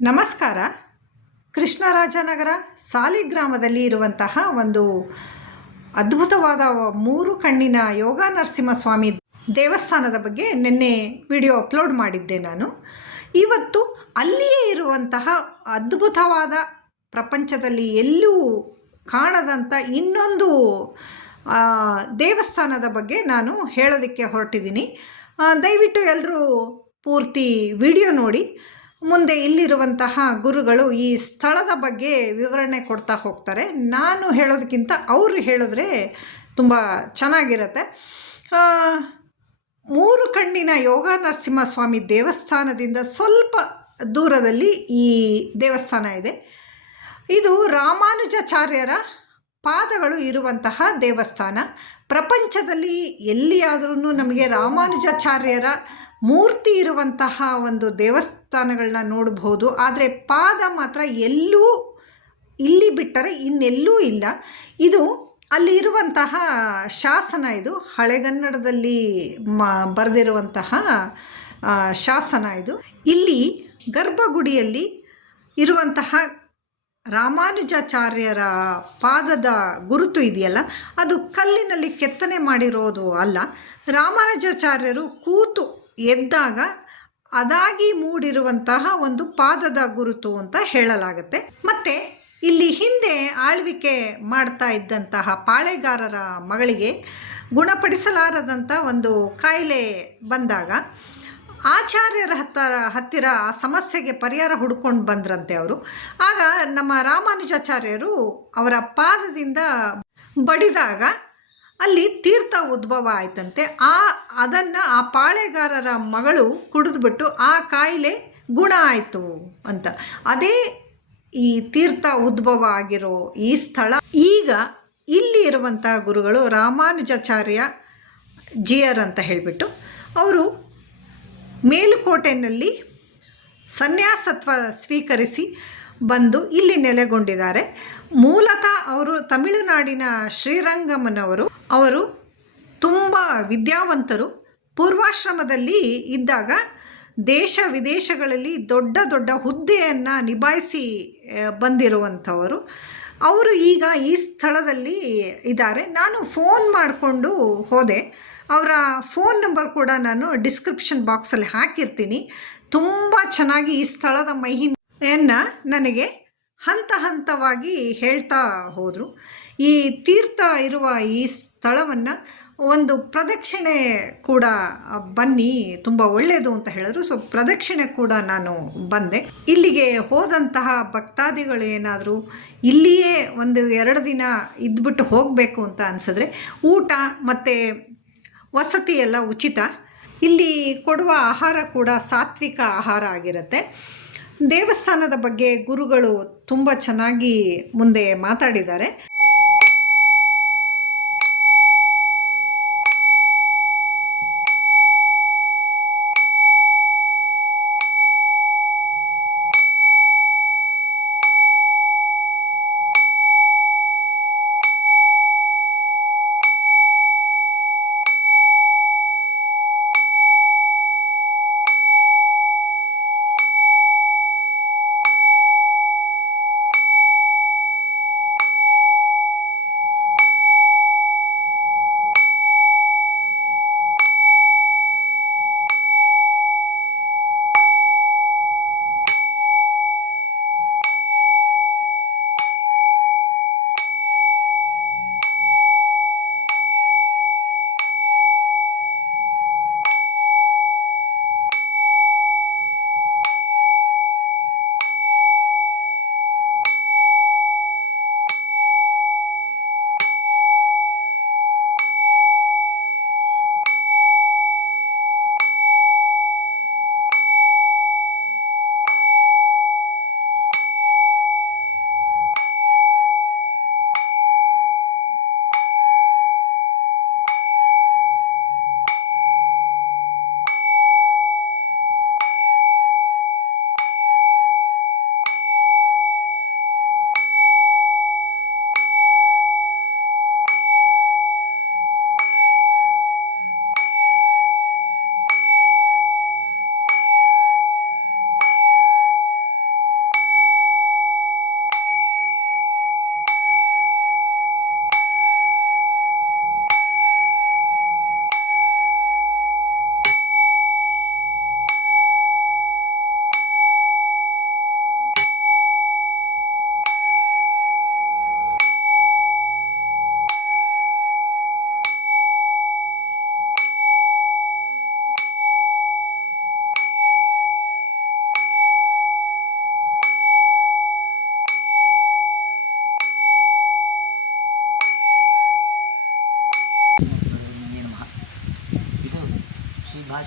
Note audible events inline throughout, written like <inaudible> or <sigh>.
ನಮಸ್ಕಾರ. ಕೃಷ್ಣರಾಜನಗರ ಸಾಲಿಗ್ರಾಮದಲ್ಲಿ ಇರುವಂತಹ ಒಂದು ಅದ್ಭುತವಾದ ಮೂರು ಕಣ್ಣಿನ ಯೋಗ ನರಸಿಂಹಸ್ವಾಮಿ ದೇವಸ್ಥಾನದ ಬಗ್ಗೆ ನಿನ್ನೆ ವಿಡಿಯೋ ಅಪ್ಲೋಡ್ ಮಾಡಿದ್ದೆ ನಾನು. ಇವತ್ತು ಅಲ್ಲಿಯೇ ಇರುವಂತಹ ಅದ್ಭುತವಾದ ಪ್ರಪಂಚದಲ್ಲಿ ಎಲ್ಲೂ ಕಾಣದಂಥ ಇನ್ನೊಂದು ದೇವಸ್ಥಾನದ ಬಗ್ಗೆ ನಾನು ಹೇಳೋದಕ್ಕೆ ಹೊರಟಿದ್ದೀನಿ. ದಯವಿಟ್ಟು ಎಲ್ಲರೂ ಪೂರ್ತಿ ವಿಡಿಯೋ ನೋಡಿ. ಮುಂದೆ ಇಲ್ಲಿರುವಂತಹ ಗುರುಗಳು ಈ ಸ್ಥಳದ ಬಗ್ಗೆ ವಿವರಣೆ ಕೊಡ್ತಾ ಹೋಗ್ತಾರೆ. ನಾನು ಹೇಳೋದಕ್ಕಿಂತ ಅವರು ಹೇಳಿದ್ರೆ ತುಂಬ ಚೆನ್ನಾಗಿರುತ್ತೆ. ಮೂರು ಕಣ್ಣಿನ ಯೋಗ ನರಸಿಂಹಸ್ವಾಮಿ ದೇವಸ್ಥಾನದಿಂದ ಸ್ವಲ್ಪ ದೂರದಲ್ಲಿ ಈ ದೇವಸ್ಥಾನ ಇದೆ. ಇದು ರಾಮಾನುಜಾಚಾರ್ಯರ ಪಾದಗಳು ಇರುವಂತಹ ದೇವಸ್ಥಾನ. ಪ್ರಪಂಚದಲ್ಲಿ ಎಲ್ಲಿಯಾದ್ರೂ ನಮಗೆ ರಾಮಾನುಜಾಚಾರ್ಯರ ಮೂರ್ತಿ ಇರುವಂತಹ ಒಂದು ದೇವಸ್ಥಾನಗಳನ್ನ ನೋಡಬಹುದು ಆದರೆ ಪಾದ ಮಾತ್ರ ಎಲ್ಲೂ ಇಲ್ಲಿ ಬಿಟ್ಟರೆ ಇನ್ನೆಲ್ಲೂ ಇಲ್ಲ. ಇದು ಅಲ್ಲಿ ಇರುವಂತಹ ಶಾಸನ ಇದು. ಹಳೆಗನ್ನಡದಲ್ಲಿ ಮ, ಬರೆದಿರುವಂತಹ ಶಾಸನ ಇದು. ಇಲ್ಲಿ ಗರ್ಭಗುಡಿಯಲ್ಲಿ ಇರುವಂತಹ ರಾಮಾನುಜಾಚಾರ್ಯರ ಪಾದದ ಗುರುತು ಇದೆಯಲ್ಲ, ಅದು ಕಲ್ಲಿನಲ್ಲಿ ಕೆತ್ತನೆ ಮಾಡಿರೋದು ಅಲ್ಲ. ರಾಮಾನುಜಾಚಾರ್ಯರು ಕೂತು ಎದ್ದಾಗ ಅದಾಗಿ ಮೂಡಿರುವಂತಹ ಒಂದು ಪಾದದ ಗುರುತು ಅಂತ ಹೇಳಲಾಗುತ್ತೆ. ಮತ್ತು ಇಲ್ಲಿ ಹಿಂದೆ ಆಳ್ವಿಕೆ ಮಾಡ್ತಾ ಇದ್ದಂತಹ ಪಾಳೆಗಾರರ ಮಗಳಿಗೆ ಗುಣಪಡಿಸಲಾರದಂಥ ಒಂದು ಕಾಯಿಲೆ ಬಂದಾಗ ಆಚಾರ್ಯರ ಹತ್ತಿರ ಹತ್ತಿರ ಆ ಸಮಸ್ಯೆಗೆ ಪರಿಹಾರ ಹುಡ್ಕೊಂಡು ಬಂದ್ರಂತೆ ಅವರು. ಆಗ ನಮ್ಮ ರಾಮಾನುಜಾಚಾರ್ಯರು ಅವರ ಪಾದದಿಂದ ಬಡಿದಾಗ ಅಲ್ಲಿ ತೀರ್ಥ ಉದ್ಭವ ಆಯ್ತಂತೆ. ಆ, ಅದನ್ನು ಆ ಪಾಳೆಗಾರರ ಮಗಳು ಕುಡಿದ್ಬಿಟ್ಟು ಆ ಕಾಯಿಲೆ ಗುಣ ಆಯಿತು ಅಂತ. ಅದೇ ಈ ತೀರ್ಥ ಉದ್ಭವ ಆಗಿರೋ ಈ ಸ್ಥಳ. ಈಗ ಇಲ್ಲಿ ಇರುವಂಥ ಗುರುಗಳು ರಾಮಾನುಜಾಚಾರ್ಯ ಜಿಯರ್ ಅಂತ ಹೇಳಿಬಿಟ್ಟು ಅವರು ಮೇಲುಕೋಟೆಯಲ್ಲಿ ಸನ್ಯಾಸತ್ವ ಸ್ವೀಕರಿಸಿ ಬಂದು ಇಲ್ಲಿ ನೆಲೆಗೊಂಡಿದ್ದಾರೆ. ಮೂಲತಃ ಅವರು ತಮಿಳುನಾಡಿನ ಶ್ರೀರಂಗಮ್ಮನವರು, ಅವರು ತುಂಬ ವಿದ್ಯಾವಂತರು. ಪೂರ್ವಾಶ್ರಮದಲ್ಲಿ ಇದ್ದಾಗ ದೇಶ ವಿದೇಶಗಳಲ್ಲಿ ದೊಡ್ಡ ದೊಡ್ಡ ಹುದ್ದೆಯನ್ನು ನಿಭಾಯಿಸಿ ಬಂದಿರುವಂಥವರು. ಅವರು ಈಗ ಈ ಸ್ಥಳದಲ್ಲಿ ಇದ್ದಾರೆ. ನಾನು ಫೋನ್ ಮಾಡಿಕೊಂಡು ಹೋದೆ. ಅವರ ಫೋನ್ ನಂಬರ್ ಕೂಡ ನಾನು ಡಿಸ್ಕ್ರಿಪ್ಷನ್ ಬಾಕ್ಸಲ್ಲಿ ಹಾಕಿರ್ತೀನಿ. ತುಂಬ ಚೆನ್ನಾಗಿ ಈ ಸ್ಥಳದ ಮಹಿಮೆಯನ್ನು ನನಗೆ ಹಂತ ಹಂತವಾಗಿ ಹೇಳ್ತಾ ಹೋದರು. ಈ ತೀರ್ಥ ಇರುವ ಈ ಸ್ಥಳವನ್ನು ಒಂದು ಪ್ರದಕ್ಷಿಣೆ ಕೂಡ ಬನ್ನಿ, ತುಂಬ ಒಳ್ಳೆಯದು ಅಂತ ಹೇಳಿದ್ರು. ಸೊ ಪ್ರದಕ್ಷಿಣೆ ಕೂಡ ನಾನು ಬಂದೆ. ಇಲ್ಲಿಗೆ ಹೋದಂತಹ ಭಕ್ತಾದಿಗಳು ಏನಾದರೂ ಇಲ್ಲಿಯೇ ಒಂದು ಎರಡು ದಿನ ಇದ್ಬಿಟ್ಟು ಹೋಗಬೇಕು ಅಂತ ಅನಿಸಿದ್ರೆ, ಊಟ ಮತ್ತು ವಸತಿ ಎಲ್ಲ ಉಚಿತ. ಇಲ್ಲಿ ಕೊಡುವ ಆಹಾರ ಕೂಡ ಸಾತ್ವಿಕ ಆಹಾರ ಆಗಿರುತ್ತೆ. ದೇವಸ್ಥಾನದ ಬಗ್ಗೆ ಗುರುಗಳು ತುಂಬ ಚೆನ್ನಾಗಿ ಮುಂದೆ ಮಾತಾಡಿದ್ದಾರೆ.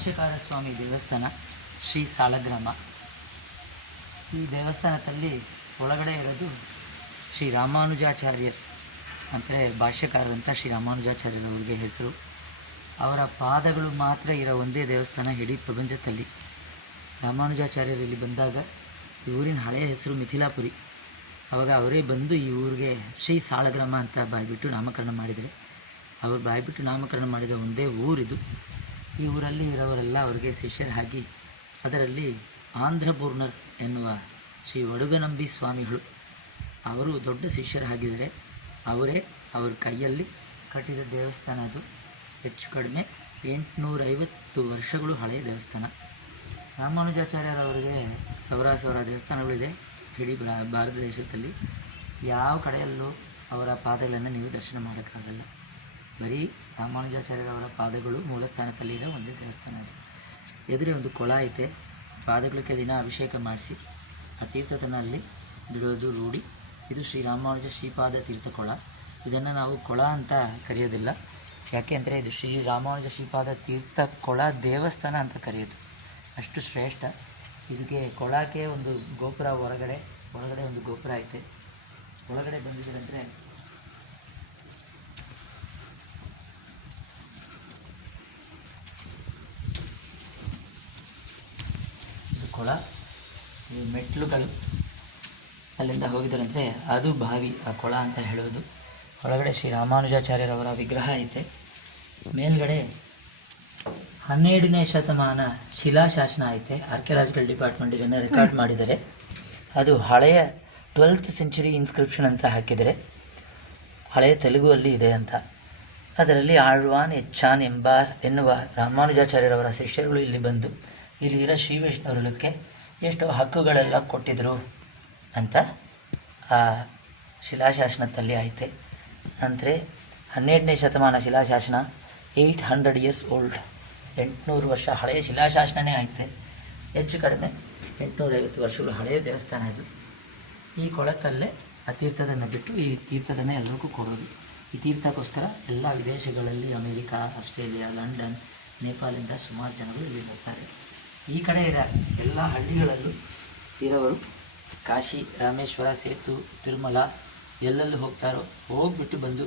ಭಾಷ್ಯಕಾರ ಸ್ವಾಮಿ ದೇವಸ್ಥಾನ, ಶ್ರೀ ಸಾಲಗ್ರಾಮ. ಈ ದೇವಸ್ಥಾನದಲ್ಲಿ ಒಳಗಡೆ ಇರೋದು ಶ್ರೀ ರಾಮಾನುಜಾಚಾರ್ಯರ್ ಅಂದರೆ ಭಾಷ್ಯಕಾರರು ಅಂತ ಶ್ರೀ ರಾಮಾನುಜಾಚಾರ್ಯರವ್ರಿಗೆ ಹೆಸರು. ಅವರ ಪಾದಗಳು ಮಾತ್ರ ಇರೋ ಒಂದೇ ದೇವಸ್ಥಾನ ಇಡೀ ಪ್ರಪಂಚದಲ್ಲಿ. ರಾಮಾನುಜಾಚಾರ್ಯರು ಇಲ್ಲಿ ಬಂದಾಗ ಈ ಊರಿನ ಹಳೆಯ ಹೆಸರು ಮಿಥಿಲಾಪುರಿ. ಅವಾಗ ಅವರೇ ಬಂದು ಈ ಊರಿಗೆ ಶ್ರೀ ಸಾಲಗ್ರಾಮ ಅಂತ ಬಾಯ್ಬಿಟ್ಟು ನಾಮಕರಣ ಮಾಡಿದರೆ. ಅವ್ರು ಬಾಯ್ಬಿಟ್ಟು ನಾಮಕರಣ ಮಾಡಿದ ಒಂದೇ ಊರಿದು ಈ ಊರಲ್ಲಿ ಇರೋವರೆಲ್ಲ ಅವರಿಗೆ ಶಿಷ್ಯರಾಗಿ ಅದರಲ್ಲಿ ಆಂಧ್ರಪೂರ್ಣರ್ ಎನ್ನುವ ಶ್ರೀ ಒಡುಗನಂಬಿ ಸ್ವಾಮಿಗಳು. ಅವರು ದೊಡ್ಡ ಶಿಷ್ಯರಾಗಿದ್ದಾರೆ ಅವರೇ ಅವರ ಕೈಯಲ್ಲಿ ಕಟ್ಟಿದ ದೇವಸ್ಥಾನ ಅದು. ಹೆಚ್ಚು ಕಡಿಮೆ ಎಂಟುನೂರೈವತ್ತು ವರ್ಷಗಳು ಹಳೆಯ ದೇವಸ್ಥಾನ. ರಾಮಾನುಜಾಚಾರ್ಯರವರಿಗೆ ಸಾವಿರ ಸಾವಿರ ದೇವಸ್ಥಾನಗಳಿದೆ ಇಡೀ ಭಾರತ ದೇಶದಲ್ಲಿ. ಯಾವ ಕಡೆಯಲ್ಲೂ ಅವರ ಪಾದಗಳನ್ನು ನೀವು ದರ್ಶನ ಮಾಡೋಕ್ಕಾಗಲ್ಲ. ಬರೀ ರಾಮಾನುಜಾಚಾರ್ಯರವರ ಪಾದಗಳು ಮೂಲ ಸ್ಥಾನದಲ್ಲಿರೋ ಒಂದೇ ದೇವಸ್ಥಾನ ಅದು. ಎದುರೇ ಒಂದು ಕೊಳ ಐತೆ. ಪಾದಗಳಿಗೆ ದಿನ ಅಭಿಷೇಕ ಮಾಡಿಸಿ, ಆ ತೀರ್ಥತನಲ್ಲಿ ಬಿಡೋದು ರೂಢಿ. ಇದು ಶ್ರೀ ರಾಮಾನುಜ ಶ್ರೀಪಾದ ತೀರ್ಥ ಕೊಳ. ಇದನ್ನು ನಾವು ಕೊಳ ಅಂತ ಕರೆಯೋದಿಲ್ಲ. ಯಾಕೆ ಅಂದರೆ ಇದು ಶ್ರೀ ರಾಮಾನುಜ ಶ್ರೀಪಾದ ತೀರ್ಥ ಕೊಳ ದೇವಸ್ಥಾನ ಅಂತ ಕರೆಯೋದು. ಅಷ್ಟು ಶ್ರೇಷ್ಠ. ಇದಕ್ಕೆ ಕೊಳಕ್ಕೆ ಒಂದು ಗೋಪುರ ಹೊರಗಡೆ ಹೊರಗಡೆ ಒಂದು ಗೋಪುರ ಐತೆ. ಒಳಗಡೆ ಬಂದಿದ್ದೀರಂದರೆ ಕೊಳ ಈ ಮೆಟ್ಲುಗಳು ಅಲ್ಲಿಂದ ಹೋಗಿದ್ದಾರಂದರೆ ಅದು ಬಾವಿ, ಆ ಕೊಳ ಅಂತ ಹೇಳೋದು. ಒಳಗಡೆ ಶ್ರೀ ರಾಮಾನುಜಾಚಾರ್ಯರವರ ವಿಗ್ರಹ ಐತೆ. ಮೇಲ್ಗಡೆ ಹನ್ನೆರಡನೇ ಶತಮಾನ ಶಿಲಾಶಾಸನ ಐತೆ. ಆರ್ಕಿಯಾಲಜಿಕಲ್ ಡಿಪಾರ್ಟ್ಮೆಂಟ್ ಇದನ್ನು ರೆಕಾರ್ಡ್ ಮಾಡಿದ್ದಾರೆ. ಅದು ಹಳೆಯ ಟ್ವೆಲ್ತ್ ಸೆಂಚುರಿ ಇನ್ಸ್ಕ್ರಿಪ್ಷನ್ ಅಂತ ಹಾಕಿದರೆ ಹಳೆಯ ತೆಲುಗುವಲ್ಲಿ ಇದೆ ಅಂತ. ಅದರಲ್ಲಿ ಆಳ್ವಾನ್ ಎಚ್ಚಾನ್ ಎಂಬಾರ್ ಎನ್ನುವ ರಾಮಾನುಜಾಚಾರ್ಯರವರ ಶಿಷ್ಯರುಗಳು ಇಲ್ಲಿ ಬಂದು ಇಲ್ಲಿರೋ ಶ್ರೀ ವೈಷ್ಣವರುಲಕ್ಕೆ ಎಷ್ಟು ಹಕ್ಕುಗಳೆಲ್ಲ ಕೊಟ್ಟಿದ್ದರು ಅಂತ ಆ ಶಿಲಾಶಾಸನದಲ್ಲಿ ಐತೆ ಅಂದರೆ ಹನ್ನೆರಡನೇ ಶತಮಾನ ಶಿಲಾಶಾಸನ ಏಯ್ಟ್ ಹಂಡ್ರೆಡ್ ಇಯರ್ಸ್ ಓಲ್ಡ್ ಎಂಟುನೂರು ವರ್ಷ ಹಳೆಯ ಶಿಲಾಶಾಸನನೇ ಐತೆ ಹೆಚ್ಚು ಕಡಿಮೆ ಎಂಟುನೂರೈವತ್ತು ವರ್ಷಗಳು ಹಳೆಯ ದೇವಸ್ಥಾನ ಇದು. ಈ ಕೊಳತಲ್ಲೇ ಆ ತೀರ್ಥದನ್ನು ಬಿಟ್ಟು ಈ ತೀರ್ಥದನ್ನೇ ಎಲ್ಲರಿಗೂ ಕೊಡೋದು. ಈ ತೀರ್ಥಕ್ಕೋಸ್ಕರ ಎಲ್ಲ ವಿದೇಶಗಳಲ್ಲಿ ಅಮೇರಿಕಾ, ಆಸ್ಟ್ರೇಲಿಯಾ, ಲಂಡನ್, ನೇಪಾಳಿಂದ ಸುಮಾರು ಜನರು ಇಲ್ಲಿ ಬರ್ತಾರೆ. ಈ ಕಡೆ ಇರೋ ಎಲ್ಲ ಹಳ್ಳಿಗಳಲ್ಲೂ ಇರೋರು ಕಾಶಿ, ರಾಮೇಶ್ವರ ಸೇತು, ತಿರುಮಲ ಎಲ್ಲೆಲ್ಲೂ ಹೋಗ್ತಾರೋ ಹೋಗ್ಬಿಟ್ಟು ಬಂದು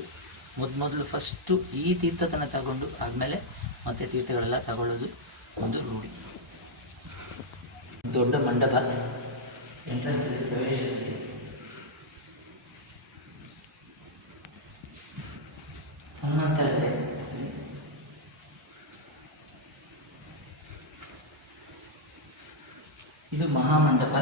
ಮೊದ್ ಮೊದಲು ಫಸ್ಟು ಈ ತೀರ್ಥತನ ತಗೊಂಡು ಆದಮೇಲೆ ಮತ್ತೆ ತೀರ್ಥಗಳೆಲ್ಲ ತಗೊಳ್ಳೋದು ಒಂದು ರೂಢಿ. ದೊಡ್ಡ ಮಂಟಪ ಎಂಟ್ರೆನ್ಸ್ ಪ್ರವೇಶದಲ್ಲಿ ಹನುಮಂತ ಇದೆ ಮಹಾಮಂಟಪ.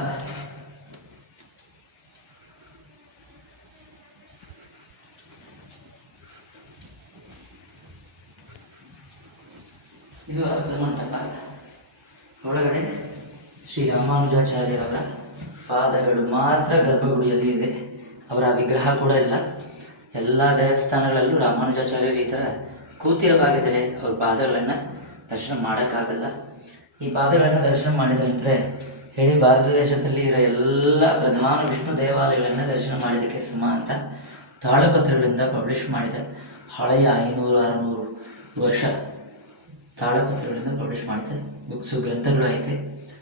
ಇದು ಅರ್ಧ ಮಂಟಪ. ಒಳಗಡೆ ಶ್ರೀ ರಾಮಾನುಜಾಚಾರ್ಯರವರ ಪಾದಗಳು ಮಾತ್ರ ಗರ್ಭಗುಡಿಯಲ್ಲಿ ಇದೆ. ಅವರ ವಿಗ್ರಹ ಕೂಡ ಇಲ್ಲ. ಎಲ್ಲ ದೇವಸ್ಥಾನಗಳಲ್ಲೂ ರಾಮಾನುಜಾಚಾರ್ಯರು ಈ ಥರ ಕೂತಿರವಾಗಿದ್ದರೆ ಅವ್ರ ಪಾದಗಳನ್ನು ದರ್ಶನ ಮಾಡೋಕ್ಕಾಗಲ್ಲ. ಈ ಪಾದಗಳನ್ನು ದರ್ಶನ ಮಾಡಿದಂತೆ ಇಡೀ ಭಾರತ ದೇಶದಲ್ಲಿ ಇರೋ ಎಲ್ಲ ಪ್ರಧಾನ ವಿಷ್ಣು ದೇವಾಲಯಗಳನ್ನು ದರ್ಶನ ಮಾಡಿದ್ದಕ್ಕೆ ಸಮ ಅಂತ ತಾಳಪತ್ರಗಳಿಂದ ಪಬ್ಲಿಷ್ ಮಾಡಿದ. ಹಳೆಯ ಐನೂರು, ಆರುನೂರು ವರ್ಷ ತಾಳಪತ್ರಗಳಿಂದ ಪಬ್ಲಿಷ್ ಮಾಡಿದೆ. ಬುಕ್ಸು ಗ್ರಂಥಗಳು ಐತೆ.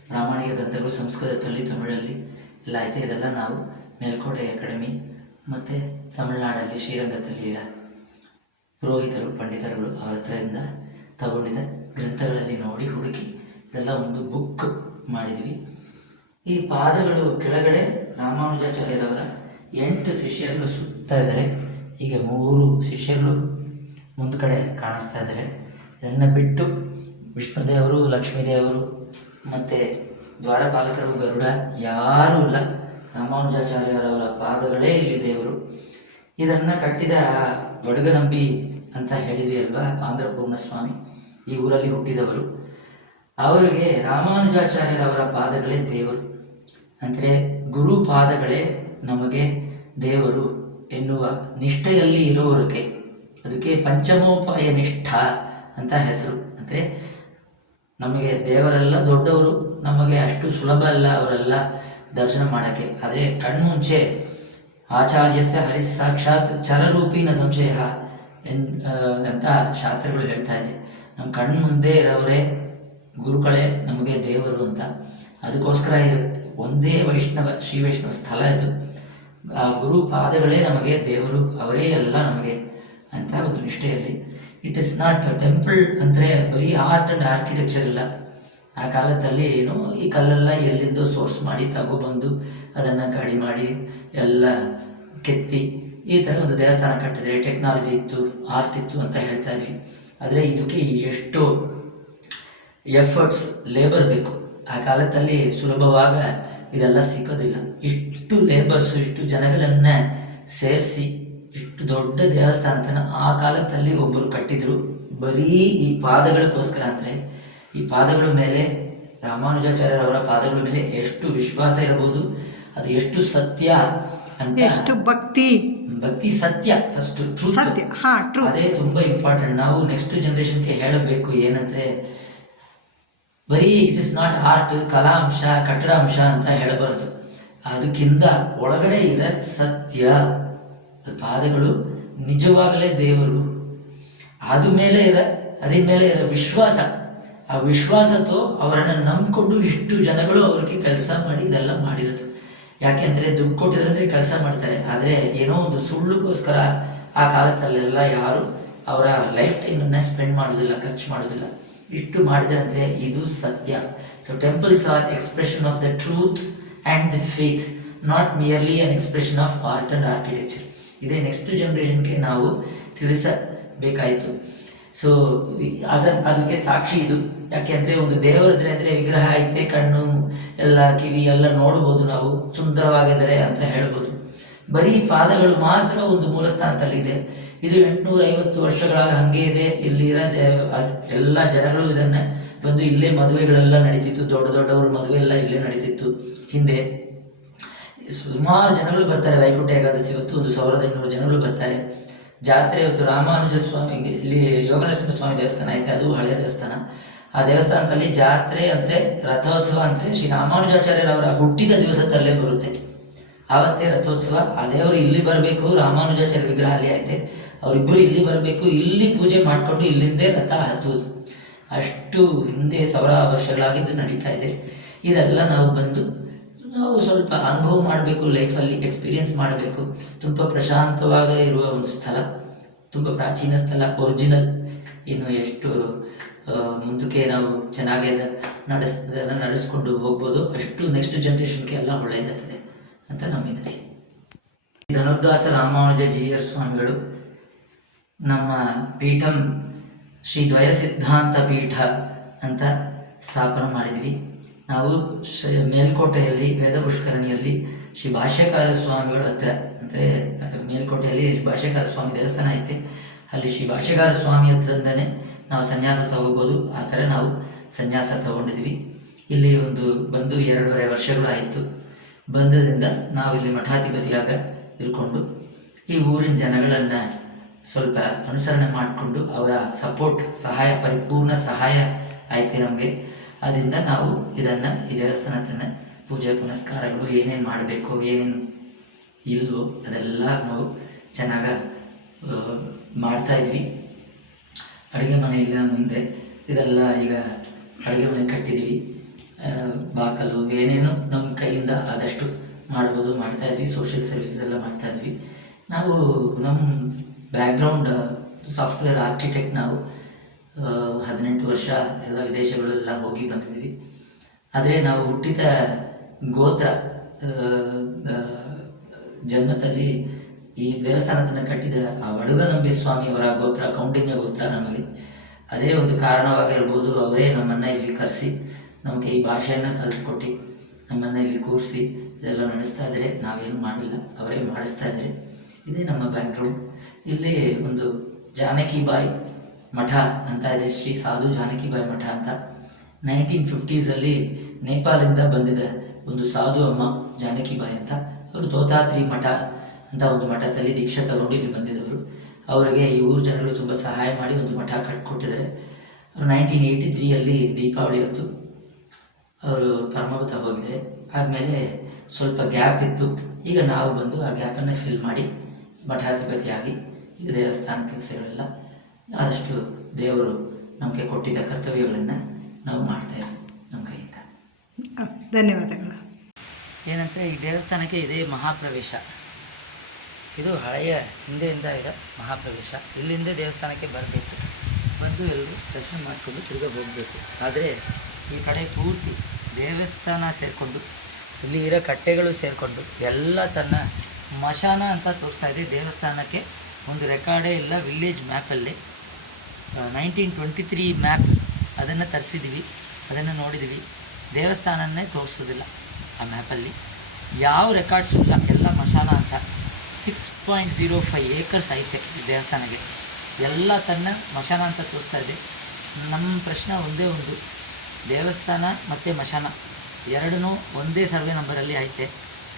ಪ್ರಾಮಾಣಿಕ ಗ್ರಂಥಗಳು ಸಂಸ್ಕೃತದಲ್ಲಿ ತಮಿಳಲ್ಲಿ ಎಲ್ಲ ಐತೆ. ಇದೆಲ್ಲ ನಾವು ಮೇಲ್ಕೋಟೆ ಅಕಾಡೆಮಿ ಮತ್ತು ತಮಿಳುನಾಡಲ್ಲಿ ಶ್ರೀರಂಗದಲ್ಲಿ ಇರೋ ಪುರೋಹಿತರು, ಪಂಡಿತರುಗಳು ಅವರ ಹತ್ರದಿಂದ ತಗೊಂಡಿದ್ದ. ಗ್ರಂಥಗಳಲ್ಲಿ ನೋಡಿ ಹುಡುಕಿ, ಇದೆಲ್ಲ ಒಂದು ಬುಕ್ ಮಾಡಿದ್ವಿ. ಈ ಪಾದಗಳು ಕೆಳಗಡೆ ರಾಮಾನುಜಾಚಾರ್ಯರವರ ಎಂಟು ಶಿಷ್ಯರನ್ನು ಸುತ್ತಾ ಇದ್ದಾರೆ. ಹೀಗೆ ಮೂರು ಶಿಷ್ಯರು ಮುಂದ್ ಕಡೆ ಕಾಣಿಸ್ತಾ ಇದ್ದಾರೆ. ಇದನ್ನು ಬಿಟ್ಟು ವಿಷ್ಣುದೇವರು, ಲಕ್ಷ್ಮೀದೇವರು ಮತ್ತು ದ್ವಾರಪಾಲಕರು, ಗರುಡ ಯಾರೂ ಇಲ್ಲ. ರಾಮಾನುಜಾಚಾರ್ಯರವರ ಪಾದಗಳೇ ಇಲ್ಲಿ ದೇವರು. ಇದನ್ನು ಕಟ್ಟಿದ ಬಡಗನಂಬಿ ಅಂತ ಹೇಳಿದ್ವಿ ಅಲ್ವಾ ಆಂಧ್ರಪೂರ್ಣ ಸ್ವಾಮಿ ಈ ಊರಲ್ಲಿ ಹುಟ್ಟಿದವರು. ಅವರಿಗೆ ರಾಮಾನುಜಾಚಾರ್ಯರವರ ಪಾದಗಳೇ ದೇವರು. ಅಂದರೆ ಗುರು ಪಾದಗಳೇ ನಮಗೆ ದೇವರು ಎನ್ನುವ ನಿಷ್ಠೆಯಲ್ಲಿ ಇರೋರಿಗೆ ಅದಕ್ಕೆ ಪಂಚಮೋಪಾಯ ನಿಷ್ಠ ಅಂತ ಹೆಸರು. ಅಂದರೆ ನಮಗೆ ದೇವರೆಲ್ಲ ದೊಡ್ಡವರು, ನಮಗೆ ಅಷ್ಟು ಸುಲಭ ಅಲ್ಲ ಅವರೆಲ್ಲ ದರ್ಶನ ಮಾಡೋಕ್ಕೆ. ಆದರೆ ಕಣ್ಮುಂಚೆ ಆಚಾರ್ಯಸ್ಯ ಹರಿ ಸಾಕ್ಷಾತ್ ಚರರೂಪಿನ ಸಂಶಯ ಎನ್ ಅಂತ ಶಾಸ್ತ್ರಗಳು ಹೇಳ್ತಾ ಇದೆ. ನಮ್ಮ ಕಣ್ಮುಂದೆ ಇರೋರೇ ಗುರುಗಳೇ ನಮಗೆ ದೇವರು ಅಂತ. ಅದಕ್ಕೋಸ್ಕರ ಒಂದೇ ವೈಷ್ಣವ, ಶ್ರೀ ವೈಷ್ಣವ ಸ್ಥಳ ಇದು. ಗುರು ಪಾದಗಳೇ ನಮಗೆ ದೇವರು, ಅವರೇ ಎಲ್ಲ ನಮಗೆ ಅಂತ ಒಂದು ನಿಷ್ಠೆಯಲ್ಲಿ. ಇಟ್ ಇಸ್ ನಾಟ್ ಟೆಂಪಲ್ ಅಂದರೆ ಬರೀ ಆರ್ಟ್ ಆ್ಯಂಡ್ ಆರ್ಕಿಟೆಕ್ಚರ್ ಇಲ್ಲ. ಆ ಕಾಲದಲ್ಲಿ ಏನು ಈ ಕಲ್ಲೆಲ್ಲ ಎಲ್ಲಿಂದೋ ಸೋರ್ಸ್ ಮಾಡಿ ತಗೊಬಂದು ಅದನ್ನು ಗಾಡಿ ಮಾಡಿ ಎಲ್ಲ ಕೆತ್ತಿ ಈ ಥರ ಒಂದು ದೇವಸ್ಥಾನ ಕಟ್ಟಿದ್ರೆ ಟೆಕ್ನಾಲಜಿ ಇತ್ತು ಆರ್ಟ್ ಇತ್ತು ಅಂತ ಹೇಳ್ತಾ ಇದ್ವಿ. ಆದರೆ ಇದಕ್ಕೆ ಎಷ್ಟು ಎಫರ್ಟ್ಸ್ ಲೇಬರ್ ಬೇಕು. ಆ ಕಾಲದಲ್ಲಿ ಸುಲಭವಾಗ ಇದೆಲ್ಲ ಸಿಕ್ಕೋದಿಲ್ಲ. ಇಷ್ಟು ಲೇಬರ್ಸ್ ಇಷ್ಟು ಜನಗಳನ್ನ ಸೇರಿಸಿ ಇಷ್ಟು ದೊಡ್ಡ ದೇವಸ್ಥಾನತನ ಆ ಕಾಲದಲ್ಲಿ ಒಬ್ಬರು ಕಟ್ಟಿದ್ರು. ಬರೀ ಈ ಪಾದಗಳಿಗೋಸ್ಕರ ಅಂದರೆ ಈ ಪಾದಗಳ ಮೇಲೆ ರಾಮಾನುಜಾಚಾರ್ಯರವರ ಪಾದಗಳ ಮೇಲೆ ಎಷ್ಟು ವಿಶ್ವಾಸ ಇರಬಹುದು ಅದು ಎಷ್ಟು ಸತ್ಯ ಅಂತ ಎಷ್ಟು ಭಕ್ತಿ. ಭಕ್ತಿ ಸತ್ಯ ಫಸ್ಟ್ ಸತ್ಯ ಹಾ ಟ್ರೂ ಅದೇ ತುಂಬಾ ಇಂಪಾರ್ಟೆಂಟ್ ನಾವು ನೆಕ್ಸ್ಟ್ ಜನರೇಷನ್ಗೆ ಹೇಳಬೇಕು ಏನಂದ್ರೆ ಬರೀ ಇಟ್ ಇಸ್ ನಾಟ್ ಆರ್ಟ್ ಕಲಾ ಅಂಶ ಕಟ್ಟಡ ಅಂಶ ಅಂತ ಹೇಳಬಾರ್ದು. ಅದಕ್ಕಿಂತ ಒಳಗಡೆ ಇರ ಸತ್ಯ ಪಾದಗಳು ನಿಜವಾಗಲೇ ದೇವರು. ಅದ ಮೇಲೆ ಇರ ಅದ್ರ ಮೇಲೆ ಇರೋ ವಿಶ್ವಾಸ. ಆ ವಿಶ್ವಾಸತೋ ಅವರನ್ನು ನಂಬಿಕೊಂಡು ಇಷ್ಟು ಜನಗಳು ಅವ್ರಿಗೆ ಕೆಲಸ ಮಾಡಿ ಇದೆಲ್ಲ ಮಾಡಿರೋದು. ಯಾಕೆ ಅಂದರೆ ದುಡ್ಡು ಕೊಟ್ಟಿದ್ರೆ ಕೆಲಸ ಮಾಡ್ತಾರೆ. ಆದರೆ ಏನೋ ಒಂದು ಸುಳ್ಳುಗೋಸ್ಕರ ಆ ಕಾಲದಲ್ಲೆಲ್ಲ ಯಾರು ಅವರ ಲೈಫ್ ಟೈಮನ್ನು ಸ್ಪೆಂಡ್ ಮಾಡೋದಿಲ್ಲ, ಖರ್ಚು ಮಾಡೋದಿಲ್ಲ. ಇಷ್ಟು ಮಾಡಿದ್ರೆ ಅಂದರೆ ಇದು ಸತ್ಯ. So temples are expression of the truth and the faith not merely an expression of art and architecture ಇದೇ ನೆಕ್ಸ್ಟ್ ಜನ್ರೇಷನ್ಗೆ ನಾವು ತಿಳಿಸಬೇಕಾಯಿತು. ಸೊ ಅದ, ಅದಕ್ಕೆ ಸಾಕ್ಷಿ ಇದು. ಯಾಕೆಂದರೆ ಒಂದು ದೇವರದ್ರೆ ಅಂದರೆ ವಿಗ್ರಹ ಐತೆ, ಕಣ್ಣು ಎಲ್ಲ ಕಿವಿ ಎಲ್ಲ ನೋಡ್ಬೋದು ನಾವು, ಸುಂದರವಾಗಿದ್ದಾರೆ ಅಂತ ಹೇಳ್ಬೋದು. ಬರೀ ಪಾದಗಳು ಮಾತ್ರ ಒಂದು ಮೂಲ ಸ್ಥಾನದಲ್ಲಿದೆ ಇದು ಎಂಟುನೂರ ಐವತ್ತು ವರ್ಷಗಳಾಗ ಹಂಗೆ ಇದೆ. ಇಲ್ಲಿರೋ ಎಲ್ಲ ಜನಗಳು ಇದನ್ನೇ ಬಂದು ಇಲ್ಲೇ ಮದುವೆಗಳೆಲ್ಲ ನಡೀತಿತ್ತು. ದೊಡ್ಡ ದೊಡ್ಡವ್ರ ಮದುವೆ ಎಲ್ಲ ಇಲ್ಲೇ ನಡೀತಿತ್ತು. ಹಿಂದೆ ಸುಮಾರು ಜನಗಳು ಬರ್ತಾರೆ. ವೈಕುಂಠ ಏಕಾದಶಿ ಇವತ್ತು ಒಂದು ಸಾವಿರದ ಐನೂರು ಜನಗಳು ಬರ್ತಾರೆ. ಜಾತ್ರೆ ಇವತ್ತು ರಾಮಾನುಜ ಸ್ವಾಮಿ ಇಲ್ಲಿ ಯೋಗನರಸಿಂಹ ಸ್ವಾಮಿ ದೇವಸ್ಥಾನ ಐತೆ. ಅದು ಹಳೆಯ ದೇವಸ್ಥಾನ. ಆ ದೇವಸ್ಥಾನದಲ್ಲಿ ಜಾತ್ರೆ ಅಂದರೆ ರಥೋತ್ಸವ ಅಂದರೆ ಶ್ರೀ ರಾಮಾನುಜಾಚಾರ್ಯರವರ ಹುಟ್ಟಿದ ದಿವಸದಲ್ಲೇ ಬರುತ್ತೆ. ಆವತ್ತೇ ರಥೋತ್ಸವ. ಆ ದೇವರು ಇಲ್ಲಿ ಬರಬೇಕು. ರಾಮಾನುಜಾಚಾರ್ಯ ವಿಗ್ರಹ ಅಲ್ಲಿ ಐತೆ. ಅವರಿಬ್ಬರು ಇಲ್ಲಿ ಬರಬೇಕು, ಇಲ್ಲಿ ಪೂಜೆ ಮಾಡಿಕೊಂಡು ಇಲ್ಲಿಂದೇ ರಥ ಹತ್ತುವುದು. ಅಷ್ಟು ಹಿಂದೆ ಸಾವಿರ ವರ್ಷಗಳಾಗಿದ್ದು ನಡೀತಾ ಇದೆ. ಇದೆಲ್ಲ ನಾವು ಬಂದು, ನಾವು ಸ್ವಲ್ಪ ಅನುಭವ ಮಾಡಬೇಕು ಲೈಫಲ್ಲಿ ಎಕ್ಸ್ಪೀರಿಯೆನ್ಸ್ ಮಾಡಬೇಕು. ತುಂಬ ಪ್ರಶಾಂತವಾಗಿ ಇರುವ ಒಂದು ಸ್ಥಳ, ತುಂಬ ಪ್ರಾಚೀನ ಸ್ಥಳ ಒರಿಜಿನಲ್ ಇನ್ನು ಎಷ್ಟು ಮುಂದಕ್ಕೆ ನಾವು ಚೆನ್ನಾಗಿ ನಡೆಸ್ ನಡೆಸ್ಕೊಂಡು ಹೋಗ್ಬೋದು. ಅಷ್ಟು ನೆಕ್ಸ್ಟ್ ಜನ್ರೇಷನ್ಗೆ ಎಲ್ಲ ಒಳ್ಳೆಯದಾಗ್ತದೆ ಅಂತ ನಮ್ಮ ವಿನತಿ. ಧನುರ್ದಾಸ ರಾಮಾನುಜ ಜಿಯರ್ ಸ್ವಾಮಿಗಳು ನಮ್ಮ ಪೀಠಂ ಶ್ರೀ ದ್ವಯ ಸಿದ್ಧಾಂತ ಪೀಠ ಅಂತ ಸ್ಥಾಪನೆ ಮಾಡಿದ್ವಿ. ನಾವು ಶ್ರೀ ಮೇಲ್ಕೋಟೆಯಲ್ಲಿ ವೇದ ಪುಷ್ಕರಣಿಯಲ್ಲಿ ಶ್ರೀ ಭಾಷ್ಯಕಾರ ಸ್ವಾಮಿಗಳ ಹತ್ರ, ಅಂದರೆ ಮೇಲ್ಕೋಟೆಯಲ್ಲಿ ಭಾಷ್ಯಕಾರ ಸ್ವಾಮಿ ದೇವಸ್ಥಾನ ಐತೆ. ಅಲ್ಲಿ ಶ್ರೀ ಭಾಷ್ಯಕಾರ ಸ್ವಾಮಿ ಹತ್ರದಿಂದನೇ ನಾವು ಸನ್ಯಾಸ ತಗೋಬೋದು. ಆ ಥರ ನಾವು ಸನ್ಯಾಸ ತಗೊಂಡಿದ್ವಿ. ಇಲ್ಲಿ ಒಂದು ಬಂದು ಎರಡೂವರೆ ವರ್ಷಗಳು ಆಯಿತು. ಬಂದದಿಂದ ನಾವು ಇಲ್ಲಿ ಮಠಾಧಿಪತಿಯಾಗ ಇರ್ಕೊಂಡು ಈ ಊರಿನ ಜನಗಳನ್ನು ಸ್ವಲ್ಪ ಅನುಸರಣೆ ಮಾಡಿಕೊಂಡು ಅವರ ಸಪೋರ್ಟ್ ಸಹಾಯ, ಪರಿಪೂರ್ಣ ಸಹಾಯ ಆಯ್ತು ನಮಗೆ. ಅದರಿಂದ ನಾವು ಇದನ್ನು, ಈ ದೇವಸ್ಥಾನದನ್ನು ಪೂಜೆ, ಪುನಸ್ಕಾರಗಳು ಏನೇನು ಮಾಡಬೇಕು, ಏನೇನು ಇಲ್ಲವೋ ಅದೆಲ್ಲ ನಾವು ಚೆನ್ನಾಗಿ ಮಾಡ್ತಾ ಇದ್ವಿ. ಅಡುಗೆ ಮನೆ ಇಲ್ಲ ಮುಂದೆ, ಇದೆಲ್ಲ ಈಗ ಅಡುಗೆ ಮನೆ ಕಟ್ಟಿದ್ವಿ. ಬಾಕಲು, ಏನೇನು ನಮ್ಮ ಕೈಯಿಂದ ಆದಷ್ಟು ಮಾಡ್ಬೋದು, ಮಾಡ್ತಾ ಇದ್ವಿ. ಸೋಷಿಯಲ್ ಸರ್ವಿಸಸ್ ಎಲ್ಲ ಮಾಡ್ತಾ ಇದ್ವಿ. ನಾವು ನಮ್ಮ ಬ್ಯಾಕ್ಗ್ರೌಂಡ್ ಸಾಫ್ಟ್ವೇರ್ ಆರ್ಕಿಟೆಕ್ಟ್ ನಾವು ಹದಿನೆಂಟು ವರ್ಷ ಎಲ್ಲ ವಿದೇಶಗಳೆಲ್ಲ ಹೋಗಿ ಬಂದಿದ್ದೀವಿ. ಆದರೆ ನಾವು ಹುಟ್ಟಿದ ಗೋತ್ರ ಜನ್ಮದಲ್ಲಿ ಈ ದೇವಸ್ಥಾನದನ್ನು ಕಟ್ಟಿದ ಆ ವಡುಗನಂಬಿ ಸ್ವಾಮಿಯವರ ಗೋತ್ರ, ಕೌಂಡಿನ್ಯ ಗೋತ್ರ ನಮಗೆ. ಅದೇ ಒಂದು ಕಾರಣವಾಗಿರ್ಬೋದು, ಅವರೇ ನಮ್ಮನ್ನು ಇಲ್ಲಿ ಕರೆಸಿ, ನಮಗೆ ಈ ಭಾಷೆಯನ್ನು ಕಲಿಸ್ಕೊಟ್ಟು, ನಮ್ಮನ್ನು ಇಲ್ಲಿ ಕೂರಿಸಿ, ಇದೆಲ್ಲ ನಡೆಸ್ತಾ ಇದ್ದರೆ ನಾವೇನು ಮಾಡಿಲ್ಲ, ಅವರೇ ಮಾಡಿಸ್ತಾ ಇದ್ದಾರೆ ಇದೇ ನಮ್ಮ ಬ್ಯಾಕ್ಗ್ರೌಂಡ್ ಇಲ್ಲಿ ಒಂದು ಜಾನಕಿಬಾಯಿ ಮಠ ಅಂತ ಇದೆ, ಶ್ರೀ ಸಾಧು ಜಾನಕಿಬಾಯಿ ಮಠ ಅಂತ. ನೈನ್ಟೀನ್ ಫಿಫ್ಟೀಸಲ್ಲಿ ನೇಪಾಳದಿಂದ ಬಂದಿದೆ ಒಂದು ಸಾಧು ಅಮ್ಮ ಜಾನಕಿಬಾಯಿ ಅಂತ. ಅವರು ತೋತಾತ್ರಿ ಮಠ ಅಂತ ಒಂದು ಮಠದಲ್ಲಿ ದೀಕ್ಷೆ ತಗೊಂಡು ಇಲ್ಲಿ ಬಂದಿದ್ದವರು ಅವರಿಗೆ ಈ ಊರು ಜನಗಳು ತುಂಬ ಸಹಾಯ ಮಾಡಿ ಒಂದು ಮಠ ಕಟ್ಕೊಟ್ಟಿದ್ದಾರೆ. ಅವರು ನೈನ್ಟೀನ್ ಏಯ್ಟಿ ತ್ರೀಯಲ್ಲಿ ದೀಪಾವಳಿ ಹೊತ್ತು ಅವರು ಪರಮಭೂತ ಹೋಗಿದ್ದಾರೆ. ಆದಮೇಲೆ ಸ್ವಲ್ಪ ಗ್ಯಾಪ್ ಇತ್ತು. ಈಗ ನಾವು ಬಂದು ಆ ಗ್ಯಾಪನ್ನು ಫಿಲ್ ಮಾಡಿ ಮಠಾಧಿಪತಿಯಾಗಿ ಈ ದೇವಸ್ಥಾನ ಕೆಲಸಗಳೆಲ್ಲ ಆದಷ್ಟು ದೇವರು ನಮಗೆ ಕೊಟ್ಟಿದ್ದ ಕರ್ತವ್ಯಗಳನ್ನು ನಾವು ಮಾಡ್ತಾಯಿದ್ವಿ ನಮ್ಮ ಕೈಯಿಂದ. ಧನ್ಯವಾದಗಳು. ಏನಂದರೆ ಈ ದೇವಸ್ಥಾನಕ್ಕೆ ಇದೇ ಮಹಾಪ್ರವೇಶ. ಇದು ಹಳೆಯ ಹಿಂದೆಯಿಂದ ಇರೋ ಮಹಾಪ್ರವೇಶ. ಇಲ್ಲಿಂದ ದೇವಸ್ಥಾನಕ್ಕೆ ಬರಬೇಕು. ಬಂದು ಎಲ್ಲರೂ ದರ್ಶನ ಮಾಡಿಕೊಂಡು ತಿರುಗ ಹೋಗಬೇಕು. ಆದರೆ ಈ ಕಡೆ ಪೂರ್ತಿ ದೇವಸ್ಥಾನ ಸೇರಿಕೊಂಡು ಇಲ್ಲಿ ಇರೋ ಕಟ್ಟೆಗಳು ಸೇರಿಕೊಂಡು ಎಲ್ಲ ತನ್ನ ಮಶಾನ ಅಂತ ತೋರಿಸ್ತಾ ಇದೆ. ದೇವಸ್ಥಾನಕ್ಕೆ ಒಂದು ರೆಕಾರ್ಡೇ ಇಲ್ಲ ವಿಲೇಜ್ ಮ್ಯಾಪಲ್ಲಿ ನೈನ್ಟೀನ್ ಟ್ವೆಂಟಿ ತ್ರೀ ಮ್ಯಾಪ್ ಅದನ್ನು ತರಿಸಿದ್ವಿ. ಅದನ್ನು ನೋಡಿದ್ವಿ. ದೇವಸ್ಥಾನನೇ ತೋರಿಸೋದಿಲ್ಲ ಆ ಮ್ಯಾಪಲ್ಲಿ ಯಾವ ರೆಕಾರ್ಡ್ಸು ಇಲ್ಲ ಎಲ್ಲ ಮಶಾನ ಅಂತ. Six point zero five acres ಐತೆ ದೇವಸ್ಥಾನಕ್ಕೆ. ಎಲ್ಲ ತನ್ನ ಮಶಾನ ಅಂತ ತೋರಿಸ್ತಾ ಇದೆ. ನಮ್ಮ ಪ್ರಶ್ನೆ ಒಂದೇ ಒಂದು. ದೇವಸ್ಥಾನ ಮತ್ತು ಮಶಾನ ಎರಡೂ ಒಂದೇ ಸರ್ವೆ ನಂಬರಲ್ಲಿ ಐತೆ.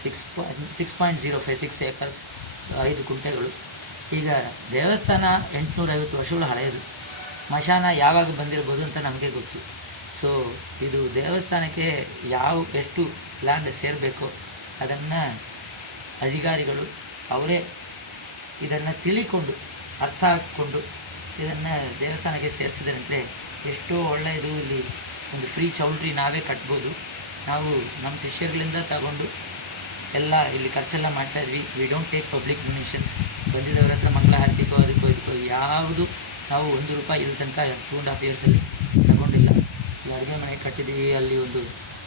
Six point six point zero five six acres ಐದು ಕುಂಟೆಗಳು. ಈಗ ದೇವಸ್ಥಾನ ಎಂಟುನೂರೈವತ್ತು ವರ್ಷಗಳು ಹಳೆಯದು. ಮಶಾನ ಯಾವಾಗ ಬಂದಿರ್ಬೋದು ಅಂತ ನಮಗೆ ಗೊತ್ತು. ಸೊ ಇದು ದೇವಸ್ಥಾನಕ್ಕೆ ಯಾವ, ಎಷ್ಟು ಲ್ಯಾಂಡ್ ಸೇರಬೇಕೋ ಅದನ್ನು ಅಧಿಕಾರಿಗಳು ಅವರೇ ಇದನ್ನು ತಿಳಿಕೊಂಡು, ಅರ್ಥ ಹಾಕ್ಕೊಂಡು ಇದನ್ನು ದೇವಸ್ಥಾನಕ್ಕೆ ಸೇರಿಸಿದ್ರಂದರೆ ಎಷ್ಟೋ ಒಳ್ಳೆಯದು ಇಲ್ಲಿ ಒಂದು ಫ್ರೀ ಚೌಲ್ಟ್ರಿ ನಾವೇ ಕಟ್ಬೋದು. ನಾವು ನಮ್ಮ ಶಿಷ್ಯರುಗಳಿಂದ ತಗೊಂಡು ಎಲ್ಲ ಇಲ್ಲಿ ಖರ್ಚೆಲ್ಲ ಮಾಡ್ತಾಯಿದ್ವಿ we don't take public donations ಬಂದಿದ್ದವ್ರ ಹತ್ರ ಮಂಗಳ ಹಾರತಿಕೋ ಅದಕ್ಕೋ, ಇದಕ್ಕೋ, ಯಾವುದು ನಾವು ಒಂದು ರೂಪಾಯಿ ಇಲ್ಲಿ ತನಕ ಟೂ ಆ್ಯಂಡ್ ಹಾಫ್ ಇಯರ್ಸಲ್ಲಿ ತಗೊಂಡಿಲ್ಲ. ಅಡುಗೆ ಮನೆ ಕಟ್ಟಿದ್ದೀವಿ, ಅಲ್ಲಿ ಒಂದು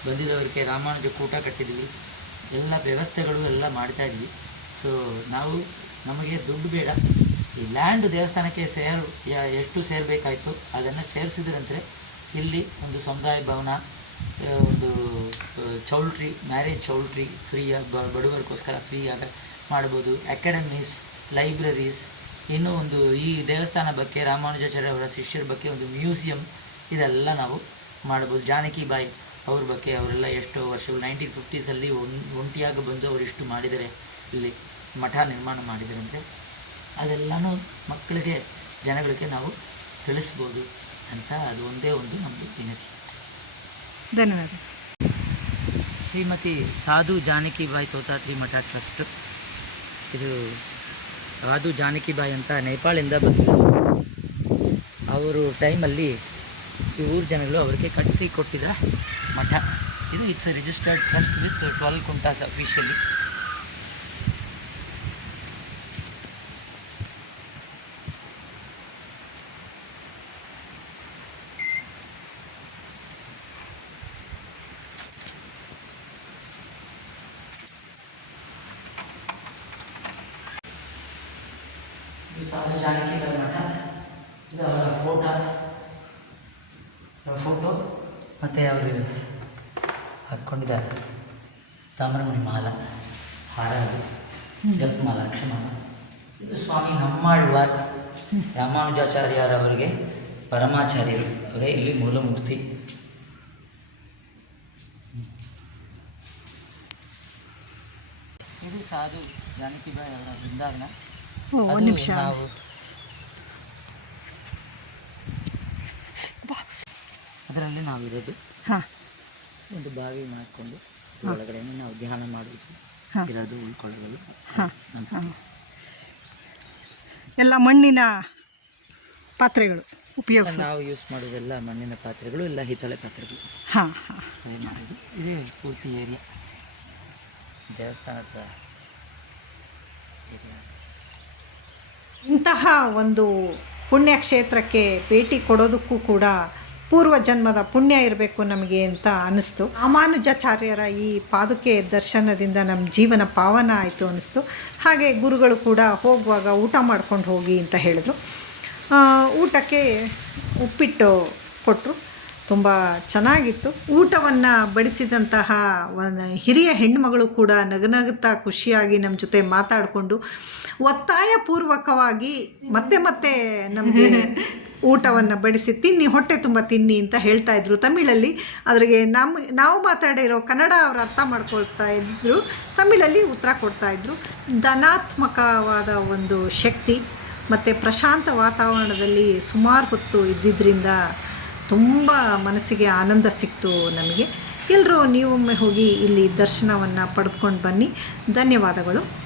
ಬಂದಿದ್ದವರಿಗೆ ರಾಮಾನುಜ ಕೂಟ ಕಟ್ಟಿದ್ವಿ ಎಲ್ಲ ವ್ಯವಸ್ಥೆಗಳು ಎಲ್ಲ ಮಾಡ್ತಾಯಿದ್ವಿ ಸೊ ನಾವು ನಮಗೆ ದುಡ್ಡು ಬೇಡ. ಈ ಲ್ಯಾಂಡ್ ದೇವಸ್ಥಾನಕ್ಕೆ ಸೇರ್ ಎಷ್ಟು ಸೇರಬೇಕಾಯ್ತು, ಅದನ್ನು ಸೇರಿಸಿದ್ರಂತೆ ಇಲ್ಲಿ ಒಂದು ಸಮುದಾಯ ಭವನ ಒಂದು ಚೌಲ್ಟ್ರಿ ಮ್ಯಾರೇಜ್ ಚೌಲ್ಟ್ರಿ ಫ್ರೀಯಾಗಿ ಬ, ಬಡವರಿಗೋಸ್ಕರ ಫ್ರೀಯಾಗಿ ಮಾಡ್ಬೋದು. ಅಕಾಡೆಮೀಸ್ ಲೈಬ್ರರೀಸ್ ಇನ್ನೂ ಒಂದು ಈ ದೇವಸ್ಥಾನ ಬಗ್ಗೆ, ರಾಮಾನುಜಾಚಾರ್ಯ ಅವರ ಶಿಷ್ಯರ ಬಗ್ಗೆ ಒಂದು ಮ್ಯೂಸಿಯಂ ಇದೆಲ್ಲ ನಾವು ಮಾಡ್ಬೋದು. ಜಾನಕಿ ಬಾಯಿ ಅವ್ರ ಬಗ್ಗೆ ಅವರೆಲ್ಲ ಎಷ್ಟೋ ವರ್ಷಗಳು ನೈನ್ಟೀನ್ ಫಿಫ್ಟೀಸಲ್ಲಿ ಒನ್, ಒಂಟಿಯಾಗಿ ಬಂದು ಅವರು ಇಷ್ಟು ಮಾಡಿದ್ದಾರೆ ಇಲ್ಲಿ ಮಠ ನಿರ್ಮಾಣ ಮಾಡಿದರಂತೆ ಅದೆಲ್ಲನೂ ಮಕ್ಕಳಿಗೆ, ಜನಗಳಿಗೆ ನಾವು ತಿಳಿಸ್ಬೋದು ಅಂತ ಅದು ಒಂದೇ ಒಂದು ನಮ್ಮದು ವಿನತಿ. ಧನ್ಯವಾದ. ಶ್ರೀಮತಿ ಸಾಧು ಜಾನಕಿಬಾಯಿ ತೋತಾತ್ರಿ ಮಠ ಟ್ರಸ್ಟ್. ಇದು ಸಾಧು ಜಾನಕಿಬಾಯಿ ಅಂತ ನೇಪಾಳಿಂದ ಬಂದಿದ್ದರು ಅವರು ಟೈಮಲ್ಲಿ ಈ ಊರು ಜನಗಳು ಅವರಿಗೆ ಕಟ್ಟಿ ಕೊಟ್ಟಿದ್ದ ಮಠ. ಇದು it's registered trust with twelve guntas officially ಇದು ಸಾಧು ಜಾನಕಿಬಾಯಿ ಮಠ ಇದು ಅವರ ಫೋಟೋ ಅವರ ಫೋಟೋ ಮತ್ತು ಅವರು ಹಾಕ್ಕೊಂಡಿದ್ದ ತಾಮ್ರಮಣಿ ಮಾಲ ಹಾರ ಅದು ಜಪಮಾಲ ಅಕ್ಷಮಾಲ ಇದು ಸ್ವಾಮಿ ನಮ್ಮಾಳ್ವಾರ್ ರಾಮಾನುಜಾಚಾರ್ಯರವರಿಗೆ ಪರಮಾಚಾರ್ಯರು. ಅವರೇ ಇಲ್ಲಿ ಮೂಲಮೂರ್ತಿ. ಇದು ಸಾಧು ಜಾನಕಿಬಾಯಿ ಅವರ ಬೃಂದಾವನ. ಓ ಒಂದು ನಿಮಿಷ. ನಾವು ಅದರಲ್ಲಿ ನಾವಿರೋದು ಹಾಂ. ಒಂದು ಬಾವಿ ಮಾಡಿಕೊಂಡು ಒಳಗಡೆ ನಾವು ಧ್ಯಾನ ಮಾಡೋದು. ಇರೋದು ಉಳ್ಕೊಳ್ಳೋದು ಎಲ್ಲ ಮಣ್ಣಿನ ಪಾತ್ರೆಗಳು ಉಪಯೋಗ ನಾವು ಯೂಸ್ ಮಾಡೋದೆಲ್ಲ ಮಣ್ಣಿನ ಪಾತ್ರೆಗಳು ಇಲ್ಲ ಹಿತ್ತಳೆ ಪಾತ್ರೆಗಳು. ಹಾಂ ಹಾಂ. ಮಾಡೋದು ಇದೇ ಪೂರ್ತಿ ಏರಿಯಾ ದೇವಸ್ಥಾನದ ಏರಿಯಾ ಇಂತಹ ಒಂದು ಪುಣ್ಯಕ್ಷೇತ್ರಕ್ಕೆ ಭೇಟಿ ಕೊಡೋದಕ್ಕೂ ಕೂಡ ಪೂರ್ವ ಜನ್ಮದ ಪುಣ್ಯ ಇರಬೇಕು ನಮಗೆ ಅಂತ ಅನ್ನಿಸ್ತು. ರಾಮಾನುಜಾಚಾರ್ಯರ ಈ ಪಾದುಕೆ ದರ್ಶನದಿಂದ ನಮ್ಮ ಜೀವನ ಪಾವನ ಆಯಿತು ಅನ್ನಿಸ್ತು. ಹಾಗೆ ಗುರುಗಳು ಕೂಡ ಹೋಗುವಾಗ ಊಟ ಮಾಡ್ಕೊಂಡು ಹೋಗಿ ಅಂತ ಹೇಳಿದ್ರು. ಊಟಕ್ಕೆ ಉಪ್ಪಿಟ್ಟು ಕೊಟ್ಟರು ತುಂಬ ಚೆನ್ನಾಗಿತ್ತು. ಊಟವನ್ನು ಬಡಿಸಿದಂತಹ ಒಂದು ಹಿರಿಯ ಹೆಣ್ಣುಮಗಳು ಕೂಡ ನಗನಗುತ್ತಾ ಖುಷಿಯಾಗಿ ನಮ್ಮ ಜೊತೆ ಮಾತಾಡಿಕೊಂಡು ಒತ್ತಾಯಪೂರ್ವಕವಾಗಿ ಮತ್ತೆ ಮತ್ತೆ ನಮಗೆ <laughs> ಊಟವನ್ನು ಬಡಿಸಿ ತಿನ್ನಿ, ಹೊಟ್ಟೆ ತುಂಬ ತಿನ್ನಿ ಅಂತ ಹೇಳ್ತಾ ಇದ್ರು ತಮಿಳಲ್ಲಿ. ಅದ್ರಿಗೆ ನಮ್ಮ ನಾವು ಮಾತಾಡಿರೋ ಕನ್ನಡ ಅವರು ಅರ್ಥ ಮಾಡ್ಕೊಳ್ತಾ ಇದ್ರು, ತಮಿಳಲ್ಲಿ ಉತ್ತರ ಕೊಡ್ತಾ ಇದ್ರು. ಧನಾತ್ಮಕವಾದ ಒಂದು ಶಕ್ತಿ ಮತ್ತು ಪ್ರಶಾಂತ ವಾತಾವರಣದಲ್ಲಿ ಸುಮಾರು ಹೊತ್ತು ಇದ್ದಿದ್ದರಿಂದ ತುಂಬ ಮನಸ್ಸಿಗೆ ಆನಂದ ಸಿಕ್ತು ನಮಗೆ. ಎಲ್ಲರೂ ನೀವೊಮ್ಮೆ ಹೋಗಿ ಇಲ್ಲಿ ದರ್ಶನವನ್ನು ಪಡೆದುಕೊಂಡು ಬನ್ನಿ. ಧನ್ಯವಾದಗಳು.